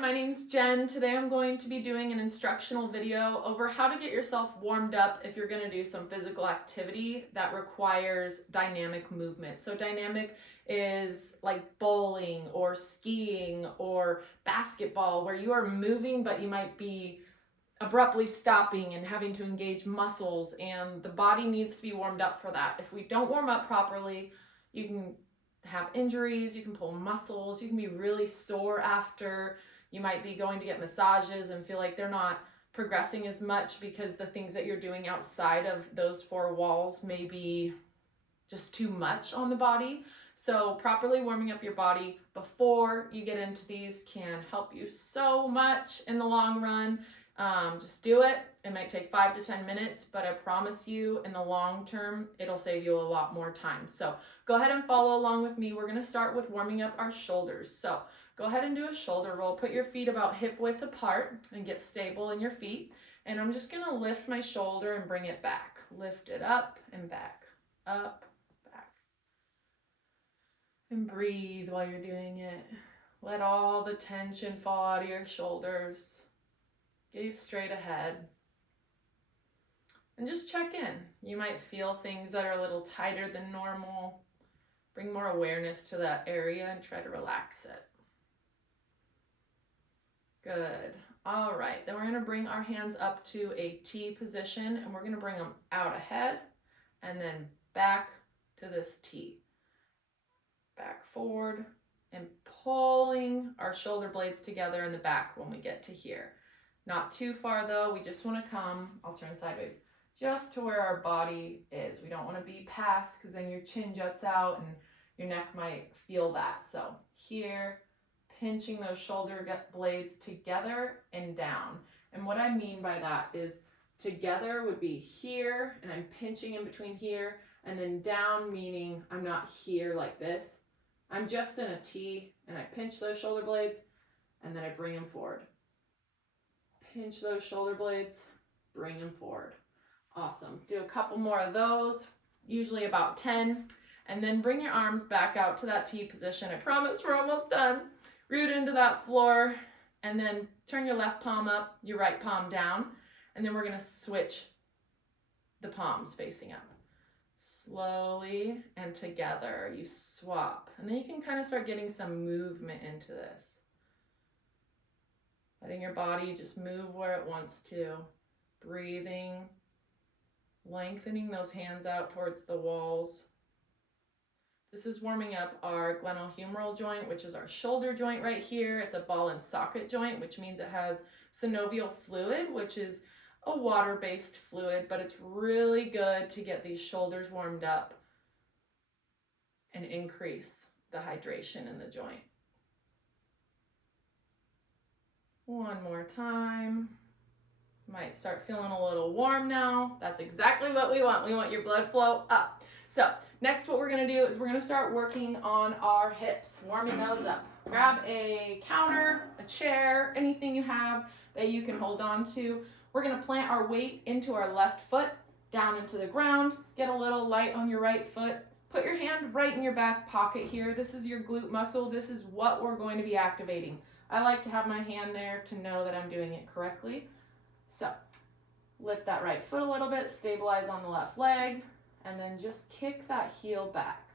everyone, my name's Jen. Today I'm going to be doing an instructional video over how to get yourself warmed up if you're going to do some physical activity that requires dynamic movement. So dynamic is like bowling or skiing or basketball, where you are moving but you might be abruptly stopping and having to engage muscles, and the body needs to be warmed up for that. If we don't warm up properly, you can have injuries, you can pull muscles, you can be really sore after. You might be going to get massages and feel like they're not progressing as much because the things that you're doing outside of those four walls may be just too much on the body. So properly warming up your body before you get into these can help you so much in the long run. Just do it. It might take 5 to 10 minutes, but I promise you in the long term, it'll save you a lot more time. So go ahead and follow along with me. We're gonna start with warming up our shoulders. So go ahead and do a shoulder roll. Put your feet about hip width apart and get stable in your feet. And I'm just gonna lift my shoulder and bring it back. Lift it up and back, up, back. And breathe while you're doing it. Let all the tension fall out of your shoulders. Gaze straight ahead. And just check in. You might feel things that are a little tighter than normal. Bring more awareness to that area and try to relax it. Good. All right, then we're gonna bring our hands up to a T position, and we're gonna bring them out ahead and then back to this T. Back forward and pulling our shoulder blades together in the back when we get to here. Not too far though, we just wanna come, I'll turn sideways, just to where our body is. We don't wanna be past, because then your chin juts out and your neck might feel that. So here, pinching those shoulder blades together and down. And what I mean by that is together would be here, and I'm pinching in between here, and then down meaning I'm not here like this. I'm just in a T, and I pinch those shoulder blades, and then I bring them forward. Pinch those shoulder blades, bring them forward. Awesome. Do a couple more of those, usually about 10, and then bring your arms back out to that T position. I promise we're almost done. Root into that floor, and then turn your left palm up, your right palm down, and then we're gonna switch the palms facing up. Slowly and together, you swap. And then you can kind of start getting some movement into this. Letting your body just move where it wants to. Breathing, lengthening those hands out towards the walls. This is warming up our glenohumeral joint, which is our shoulder joint right here. It's a ball and socket joint, which means it has synovial fluid, which is a water-based fluid, but it's really good to get these shoulders warmed up and increase the hydration in the joint. One more time. Might start feeling a little warm now. That's exactly what we want. We want your blood flow up. So next what we're gonna do is we're gonna start working on our hips, warming those up. Grab a counter, a chair, anything you have that you can hold on to. We're gonna plant our weight into our left foot, down into the ground, get a little light on your right foot. Put your hand right in your back pocket here. This is your glute muscle. This is what we're going to be activating. I like to have my hand there to know that I'm doing it correctly. So lift that right foot a little bit, stabilize on the left leg, and then just kick that heel back.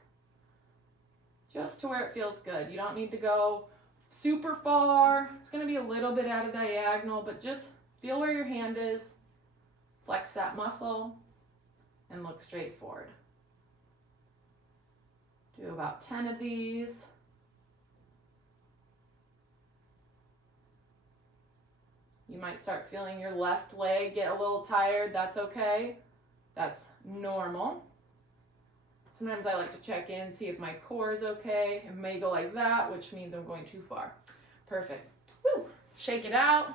Just to where it feels good. You don't need to go super far. It's gonna be a little bit at a diagonal, but just feel where your hand is, flex that muscle, and look straight forward. Do about 10 of these. You might start feeling your left leg get a little tired. That's okay. That's normal. Sometimes I like to check in, see if my core is okay. It may go like that, which means I'm going too far. Perfect. Woo. Shake it out.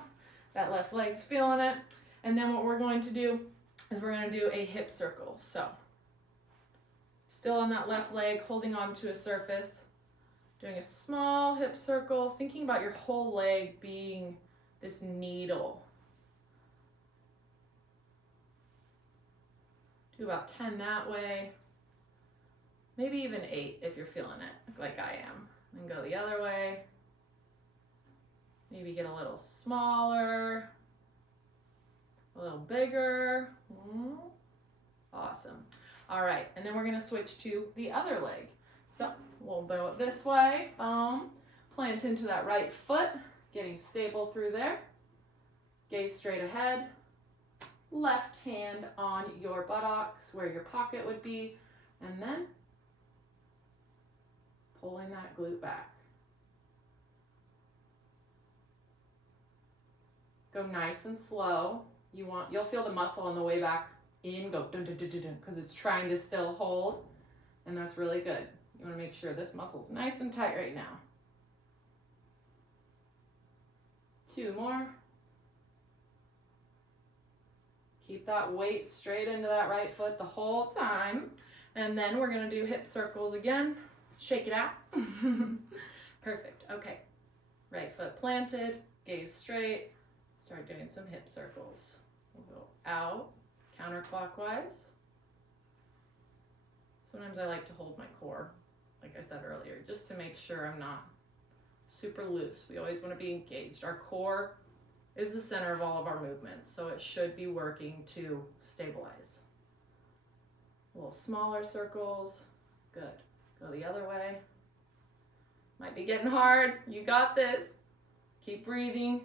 That left leg's feeling it. And then what we're going to do is we're going to do a hip circle. So still on that left leg, holding on to a surface, doing a small hip circle, thinking about your whole leg being this needle. Do about 10 that way. Maybe even 8 if you're feeling it like I am. Then go the other way. Maybe get a little smaller, a little bigger. Awesome. All right, and then we're gonna switch to the other leg. So we'll go it this way, plant into that right foot, getting stable through there. Gaze straight ahead. Left hand on your buttocks where your pocket would be, and then pulling that glute back. Go nice and slow. You'll feel the muscle on the way back in, go dun dun dun dun dun, because it's trying to still hold, and that's really good. You want to make sure this muscle's nice and tight right now. 2 more. Keep that weight straight into that right foot the whole time. And then we're gonna do hip circles again. Shake it out. Perfect, okay. Right foot planted, gaze straight. Start doing some hip circles. We'll go out, counterclockwise. Sometimes I like to hold my core, like I said earlier, just to make sure I'm not super loose. We always want to be engaged. Our core is the center of all of our movements, so it should be working to stabilize. A little smaller circles. Good. Go the other way. Might be getting hard. You got this. Keep breathing.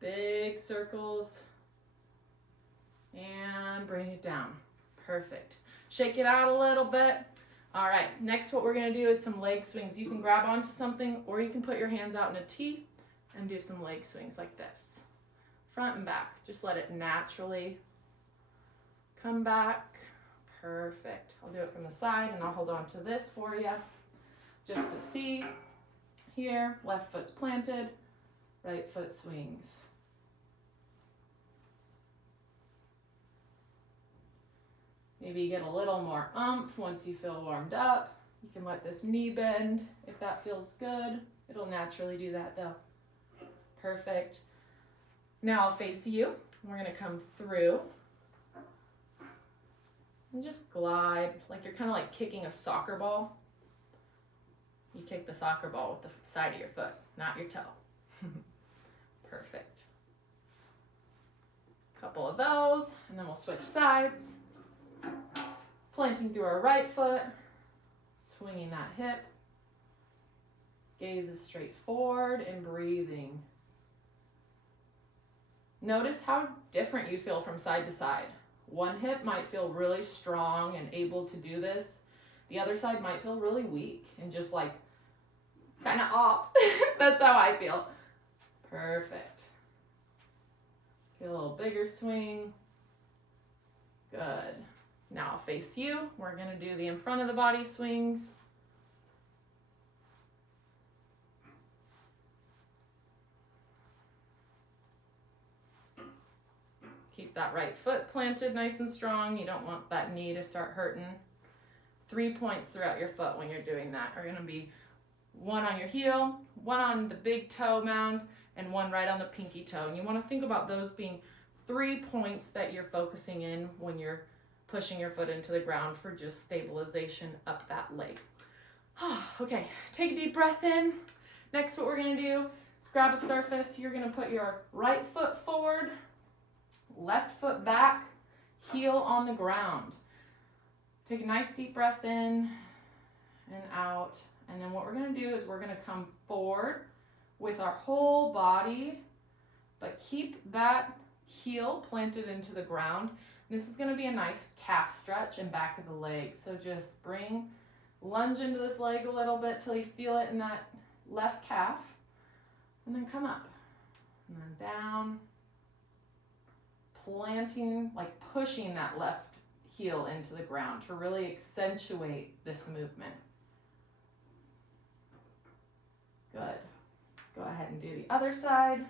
Big circles. And bring it down. Perfect. Shake it out a little bit. All right, next what we're gonna do is some leg swings. You can grab onto something or you can put your hands out in a T and do some leg swings like this. Front and back, just let it naturally come back. Perfect. I'll do it from the side and I'll hold on to this for you just to see. Here, left foot's planted, right foot swings. Maybe you get a little more oomph once you feel warmed up. You can let this knee bend if that feels good. It'll naturally do that though. Perfect. Now I'll face you. We're gonna come through and just glide like you're kind of like kicking a soccer ball. You kick the soccer ball with the side of your foot, not your toe. Perfect. Couple of those, and then we'll switch sides. Planting through our right foot, swinging that hip. Gaze is straight forward and breathing. Notice how different you feel from side to side. One hip might feel really strong and able to do this. The other side might feel really weak and just like kind of off. That's how I feel. Perfect. Get a little bigger swing. Good. Now I'll face you. We're gonna do the in front of the body swings. Keep that right foot planted nice and strong. You don't want that knee to start hurting. 3 points throughout your foot when you're doing that are gonna be one on your heel, one on the big toe mound, and one right on the pinky toe. And you wanna think about those being 3 points that you're focusing in when you're pushing your foot into the ground for just stabilization up that leg. Okay, take a deep breath in. Next, what we're gonna do is grab a surface. You're gonna put your right foot forward, left foot back, heel on the ground. Take a nice deep breath in and out. And then what we're gonna do is we're gonna come forward with our whole body, but keep that heel planted into the ground. This is gonna be a nice calf stretch and back of the leg. So just lunge into this leg a little bit till you feel it in that left calf. And then come up and then down. Planting, like pushing that left heel into the ground to really accentuate this movement. Good. Go ahead and do the other side.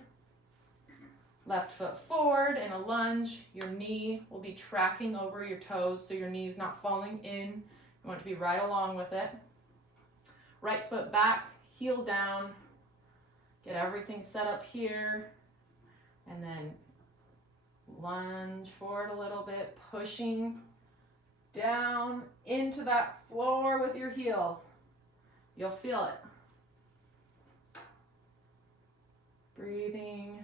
Left foot forward in a lunge. Your knee will be tracking over your toes so your knee's not falling in. You want it to be right along with it. Right foot back, heel down. Get everything set up here. And then lunge forward a little bit, pushing down into that floor with your heel. You'll feel it. Breathing.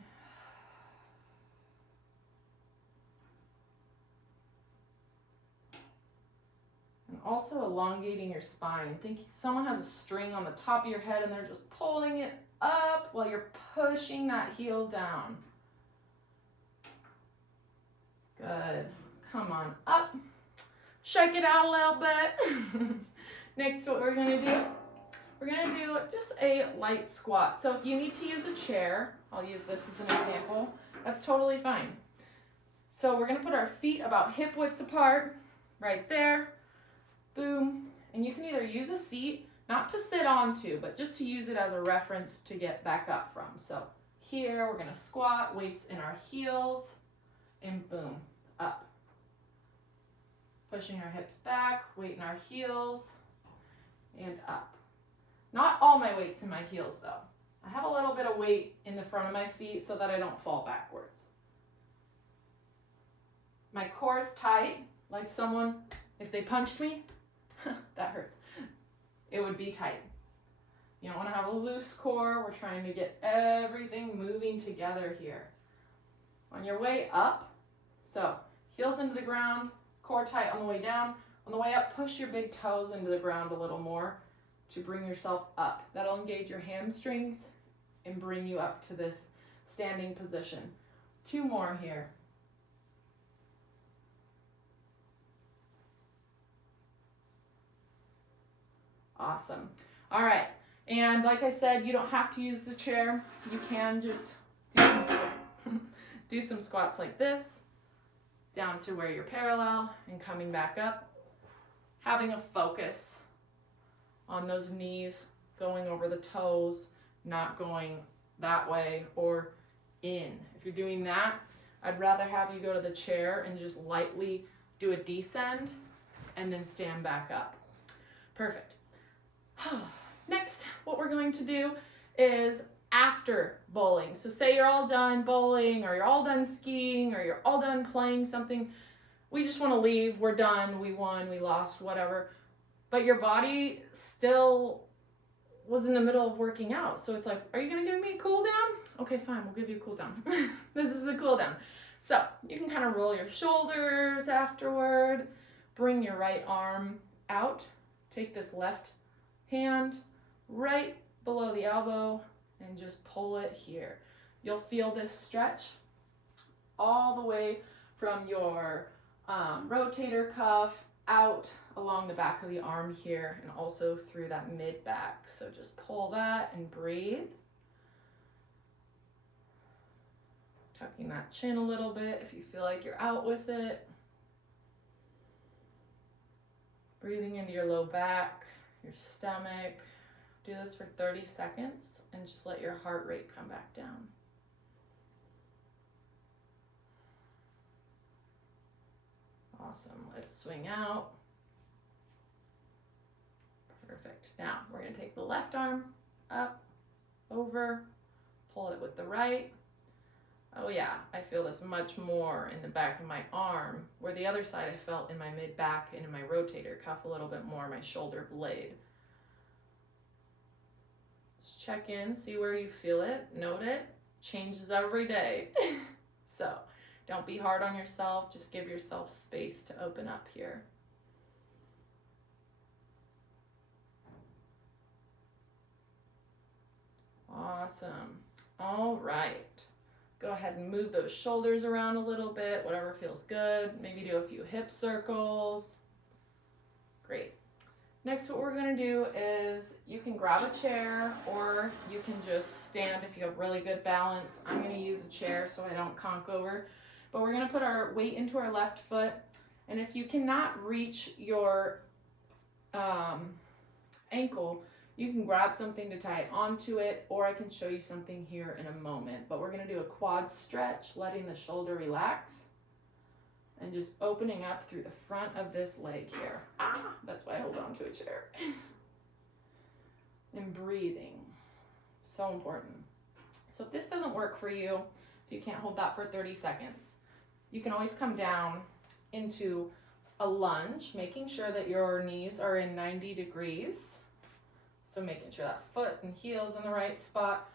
And also elongating your spine. Think someone has a string on the top of your head and they're just pulling it up while you're pushing that heel down. Good. Come on up. Shake it out a little bit. Next, what we're gonna do, we're gonna do just a light squat. So if you need to use a chair, I'll use this as an example, that's totally fine. So we're gonna put our feet about hip widths apart, right there, boom. And you can either use a seat, not to sit onto, but just to use it as a reference to get back up from. So here, we're gonna squat, weights in our heels, and boom, up. Pushing our hips back, weight in our heels, and up. Not all my weight's in my heels though. I have a little bit of weight in the front of my feet so that I don't fall backwards. My core is tight, like someone, if they punched me, that hurts. It would be tight. You don't want to have a loose core. We're trying to get everything moving together here. On your way up, so heels into the ground, core tight on the way down. On the way up, push your big toes into the ground a little more to bring yourself up. That'll engage your hamstrings and bring you up to this standing position. 2 more here. Awesome. All right. And like I said, you don't have to use the chair. You can just do some squats like this, down to where you're parallel and coming back up. Having a focus on those knees, going over the toes, not going that way or in. If you're doing that, I'd rather have you go to the chair and just lightly do a descend and then stand back up. Perfect. Next, what we're going to do is after bowling. So say you're all done bowling, or you're all done skiing, or you're all done playing something. We just want to leave. We're done. We won. We lost. Whatever. But your body still was in the middle of working out. So it's like, are you going to give me a cool down? Okay, fine. We'll give you a cool down. This is a cool down. So you can kind of roll your shoulders afterward. Bring your right arm out. Take this left hand right below the elbow and just pull it here. You'll feel this stretch all the way from your rotator cuff out along the back of the arm here and also through that mid back. So just pull that and breathe. Tucking that chin a little bit if you feel like you're out with it. Breathing into your low back, your stomach. Do this for 30 seconds and just let your heart rate come back down. Awesome. Let it swing out. Perfect. Now we're going to take the left arm up, over, pull it with the right. Oh yeah, I feel this much more in the back of my arm, where the other side I felt in my mid back and in my rotator cuff a little bit more, my shoulder blade. Just check in, see where you feel it, note it. Changes every day. So don't be hard on yourself, just give yourself space to open up here. Awesome. All right. Go ahead and move those shoulders around a little bit, whatever feels good. Maybe do a few hip circles. Great. Next, what we're going to do is you can grab a chair or you can just stand if you have really good balance. I'm going to use a chair so I don't conk over. But we're going to put our weight into our left foot. And if you cannot reach your ankle, you can grab something to tie it onto it, or I can show you something here in a moment. But we're going to do a quad stretch, letting the shoulder relax and just opening up through the front of this leg here. That's why I hold on to a chair. And breathing. So important. So if this doesn't work for you, if you can't hold that for 30 seconds, you can always come down into a lunge, making sure that your knees are in 90 degrees. So making sure that foot and heel's in the right spot.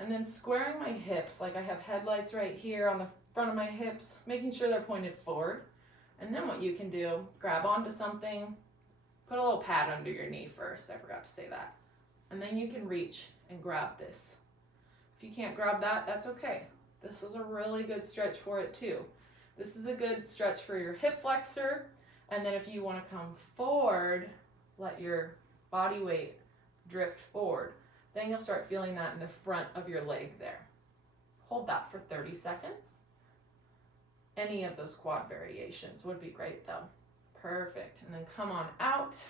And then squaring my hips, like I have headlights right here on the front of my hips, making sure they're pointed forward. And then what you can do, grab onto something, put a little pad under your knee first. I forgot to say that. And then you can reach and grab this. If you can't grab that, that's okay. This is a really good stretch for it too. This is a good stretch for your hip flexor. And then if you want to come forward, let your body weight drift forward. Then you'll start feeling that in the front of your leg there. Hold that for 30 seconds. Any of those quad variations would be great though. Perfect. And then come on out.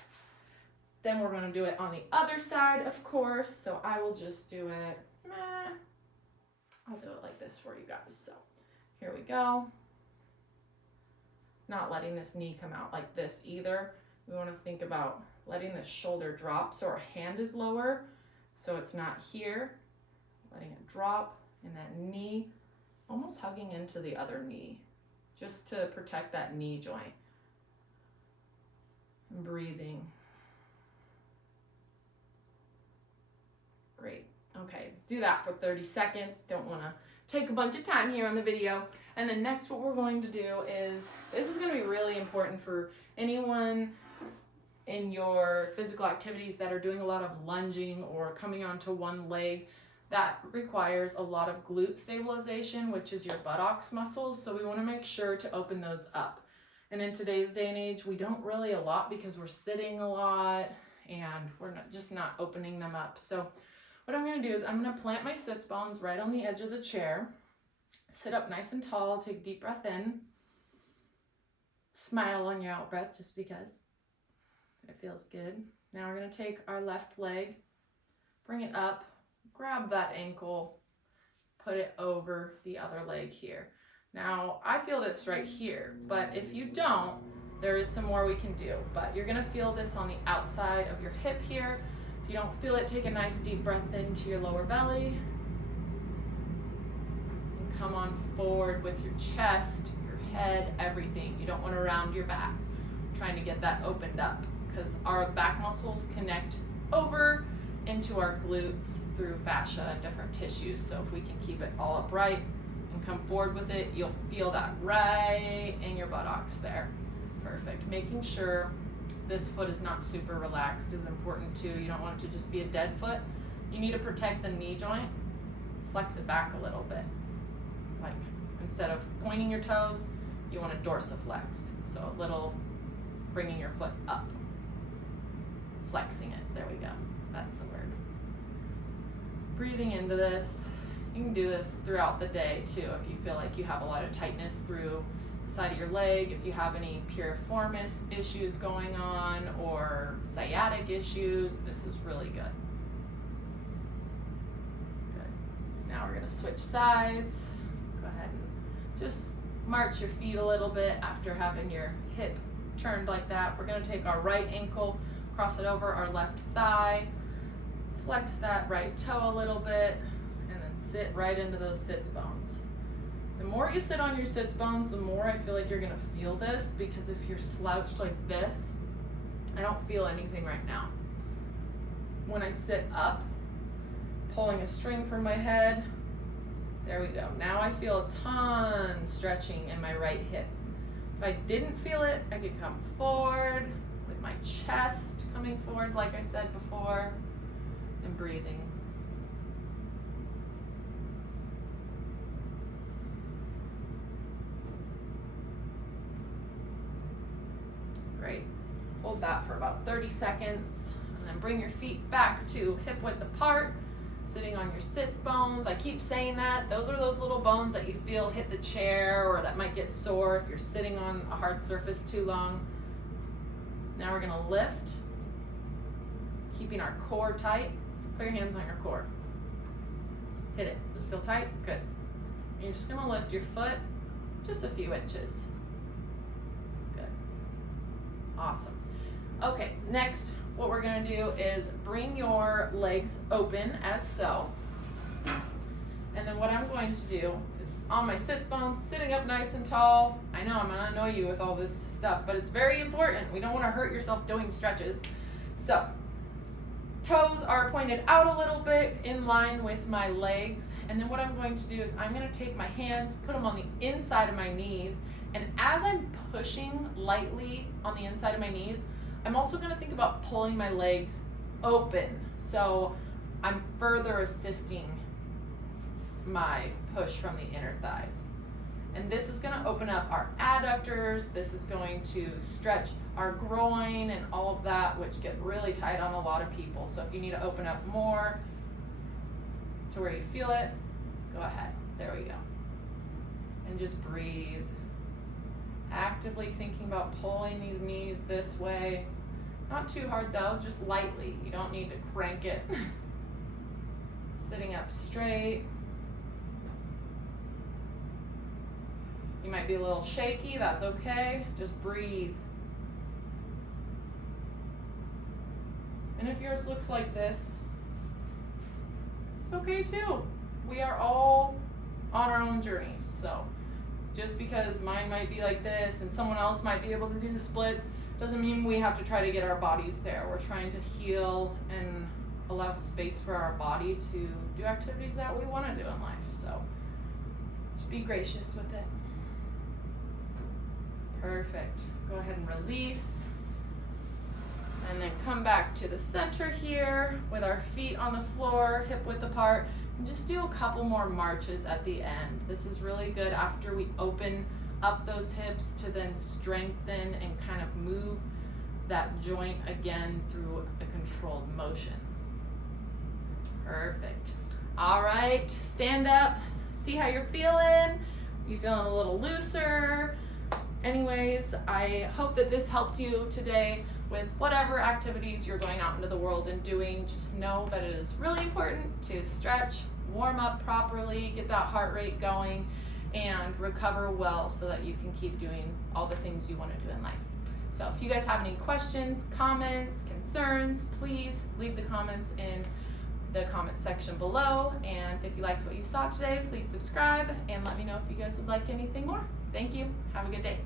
Then we're going to do it on the other side, of course. So I will just do it. I'll do it like this for you guys. So here we go. Not letting this knee come out like this either. We want to think about letting the shoulder drop so our hand is lower, so it's not here. Letting it drop and that knee almost hugging into the other knee, just to protect that knee joint. And breathing. Great. Okay, do that for 30 seconds. Don't want to take a bunch of time here on the video. And then next what we're going to do is, this is going to be really important for anyone in your physical activities that are doing a lot of lunging or coming onto one leg. That requires a lot of glute stabilization, which is your buttocks muscles. So we want to make sure to open those up. And in today's day and age, we don't really a lot because we're sitting a lot and we're just not opening them up. So what I'm going to do is I'm going to plant my sits bones right on the edge of the chair. Sit up nice and tall, take a deep breath in. Smile on your out breath just because it feels good. Now we're going to take our left leg, bring it up, grab that ankle, put it over the other leg here. Now I feel this right here, but if you don't, there is some more we can do. But you're going to feel this on the outside of your hip here. If you don't feel it, take a nice deep breath into your lower belly. And come on forward with your chest, your head, everything. You don't want to round your back. Trying to get that opened up because our back muscles connect over into our glutes through fascia and different tissues. So if we can keep it all upright and come forward with it, you'll feel that right in your buttocks there. Perfect. Making sure this foot is not super relaxed is important too. You don't want it to just be a dead foot. You need to protect the knee joint. Flex it back a little bit. Like instead of pointing your toes, you want to dorsiflex. So a little bringing your foot up. Flexing it. There we go. That's the word. Breathing into this. You can do this throughout the day too if you feel like you have a lot of tightness through the side of your leg, if you have any piriformis issues going on or sciatic issues, this is really good. Good. Now we're going to switch sides. Go ahead and just march your feet a little bit after having your hip turned like that. We're going to take our right ankle, cross it over our left thigh, flex that right toe a little bit, and then sit right into those sits bones. The more you sit on your sits bones, the more I feel like you're going to feel this, because if you're slouched like this, I don't feel anything right now. When I sit up, pulling a string from my head, there we go. Now I feel a ton stretching in my right hip. If I didn't feel it, I could come forward with my chest coming forward like I said before, and breathing. Great. Hold that for about 30 seconds and then bring your feet back to hip width apart, sitting on your sits bones. I keep saying that. Those are those little bones that you feel hit the chair or that might get sore if you're sitting on a hard surface too long. Now we're going to lift, keeping our core tight. Put your hands on your core. Hit it. Does it feel tight? Good. And you're just going to lift your foot just a few inches. Good. Awesome. Okay, next what we're going to do is bring your legs open as so. And then what I'm going to do is on my sits bones, sitting up nice and tall. I know I'm going to annoy you with all this stuff, but it's very important. We don't want to hurt yourself doing stretches. So Toes are pointed out a little bit in line with my legs. And then what I'm going to do is I'm going to take my hands, put them on the inside of my knees. And as I'm pushing lightly on the inside of my knees, I'm also going to think about pulling my legs open. So I'm further assisting my push from the inner thighs. And this is going to open up our adductors. This is going to stretch our groin and all of that, which get really tight on a lot of people. So if you need to open up more to where you feel it, go ahead. There we go. And just breathe. Actively thinking about pulling these knees this way. Not too hard though, just lightly. You don't need to crank it. Sitting up straight. You might be a little shaky, that's okay. Just breathe. And if yours looks like this, it's okay too. We are all on our own journeys. So just because mine might be like this and someone else might be able to do the splits, doesn't mean we have to try to get our bodies there. We're trying to heal and allow space for our body to do activities that we want to do in life. So just be gracious with it. Perfect. Go ahead and release. And then come back to the center here with our feet on the floor, hip width apart, and just do a couple more marches at the end. This is really good after we open up those hips to then strengthen and kind of move that joint again through a controlled motion. Perfect. All right, stand up, see how you're feeling. You feeling a little looser? Anyways, I hope that this helped you today with whatever activities you're going out into the world and doing. Just know that it is really important to stretch, warm up properly, get that heart rate going, and recover well so that you can keep doing all the things you want to do in life. So if you guys have any questions, comments, concerns, please leave the comments in the comment section below. And if you liked what you saw today, please subscribe and let me know if you guys would like anything more. Thank you. Have a good day.